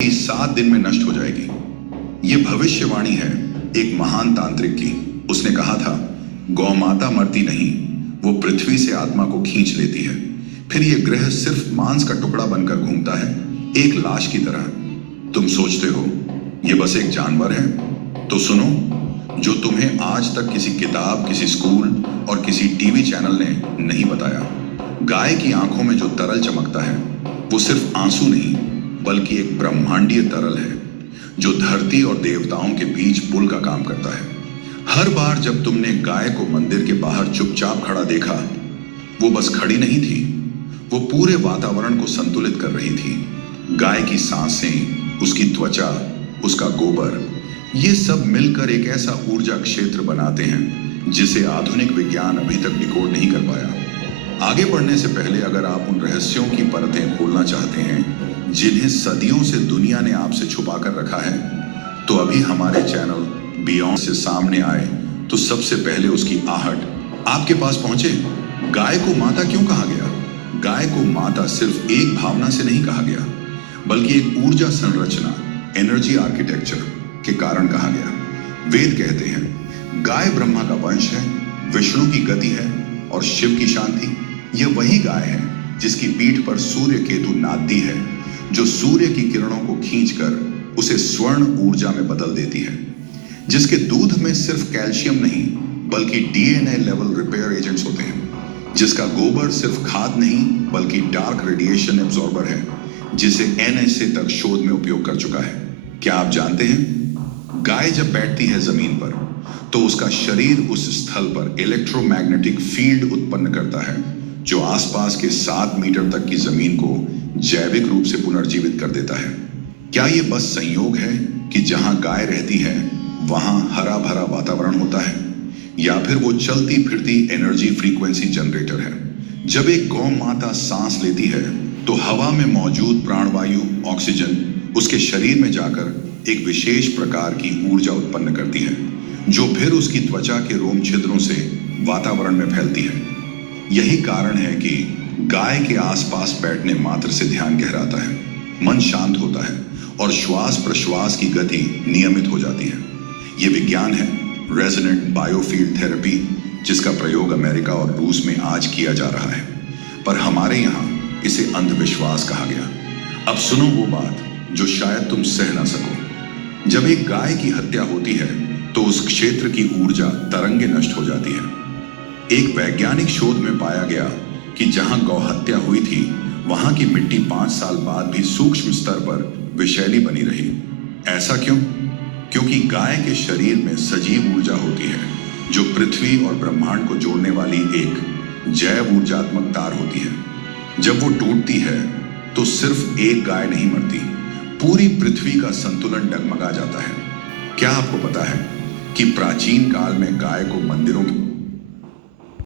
7 दिन में नष्ट हो जाएगी। ये भविष्यवाणी है एक महान तांत्रिक की। उसने कहा था, गौ माता मरती नहीं, वो पृथ्वी से आत्मा को खींच लेती है। फिर ये ग्रह सिर्फ मांस का टुकड़ा बनकर घूमता है, एक लाश की तरह। तुम सोचते हो ये बस एक जानवर है, तो सुनो, जो तुम्हें आज तक किसी किताब, किसी स्कूल और किसी टीवी चैनल ने नहीं बताया। गाय की आंखों में जो तरल चमकता है, वो सिर्फ आंसू नहीं, बल्कि एक ब्रह्मांडीय तरल है जो धरती और देवताओं के बीच पुल का काम करता है। हर बार जब तुमने गाय को मंदिर के बाहर चुपचाप खड़ा देखा, वो बस खड़ी नहीं थी, वो पूरे वातावरण को संतुलित कर रही थी। गाय की सांसें, उसकी त्वचा, उसका गोबर, ये सब मिलकर एक ऐसा ऊर्जा क्षेत्र बनाते हैं जिसे आधुनिक विज्ञान अभी तक डिकोड नहीं कर पाया। आगे बढ़ने से पहले अगर आप उन रहस्यों की परतें खोलना चाहते हैं जिन्हें सदियों से दुनिया ने आपसे छुपा कर रखा है, तो अभी हमारे चैनल बियॉन्ड से सामने आए तो सबसे पहले उसकी आहट आपके पास पहुंचे। गाय को माता क्यों कहा गया? गाय को माता सिर्फ एक भावना से नहीं कहा गया, बल्कि एक ऊर्जा संरचना, एनर्जी आर्किटेक्चर के कारण कहा गया। वेद कहते हैं गाय ब्रह्मा का वंश है, विष्णु की गति है और शिव की शांति। यह वही गाय है जिसकी पीठ पर सूर्य केतु नादी है, जो सूर्य की किरणों को खींचकर उसे स्वर्ण ऊर्जा में बदल देती है, जिसके दूध में सिर्फ कैल्शियम नहीं बल्कि डीएनए लेवल रिपेयर एजेंट्स होते हैं, जिसका गोबर सिर्फ खाद नहीं बल्कि डार्क रेडिएशन एब्जॉर्बर है, जिसे एनएसए तक शोध में उपयोग कर चुका है। क्या आप जानते हैं, गाय जब बैठती है जमीन पर तो उसका शरीर उस स्थल पर इलेक्ट्रोमैग्नेटिक फील्ड उत्पन्न करता है जो आसपास के 7 मीटर तक की जमीन को जैविक रूप से पुनर्जीवित कर देता है। क्या यह बस संयोग है कि जहां गाय रहती है वहां हरा भरा वातावरण होता है, या फिर वो चलती फिरती एनर्जी फ्रीक्वेंसी जनरेटर है? जब एक गौ माता सांस लेती है तो हवा में मौजूद प्राणवायु ऑक्सीजन उसके शरीर में जाकर एक विशेष प्रकार की ऊर्जा उत्पन्न करती है, जो फिर उसकी त्वचा के रोम छिद्रों से वातावरण में फैलती है। यही कारण है कि गाय के आसपास बैठने मात्र से ध्यान गहराता है, मन शांत होता है और श्वास प्रश्वास की गति नियमित हो जाती है। यह विज्ञान है रेजोनेंट बायोफील्ड थेरेपी, जिसका प्रयोग अमेरिका और रूस में आज किया जा रहा है, पर हमारे यहाँ इसे अंधविश्वास कहा गया। अब सुनो वो बात जो शायद तुम सह ना सको। जब एक गाय की हत्या होती है तो उस क्षेत्र की ऊर्जा तरंगे नष्ट हो जाती है। एक वैज्ञानिक शोध में पाया गया कि जहां गौ हत्या हुई थी वहां की मिट्टी 5 साल बाद भी सूक्ष्म स्तर पर विषैली बनी रही। ऐसा क्यों? क्योंकि गाय के शरीर में सजीव ऊर्जा होती है जो पृथ्वी और ब्रह्मांड को जोड़ने वाली एक जैव ऊर्जात्मक तार होती है। जब वो टूटती है तो सिर्फ एक गाय नहीं मरती, पूरी पृथ्वी का संतुलन डगमगा जाता है। क्या आपको पता है कि प्राचीन काल में गाय को मंदिरों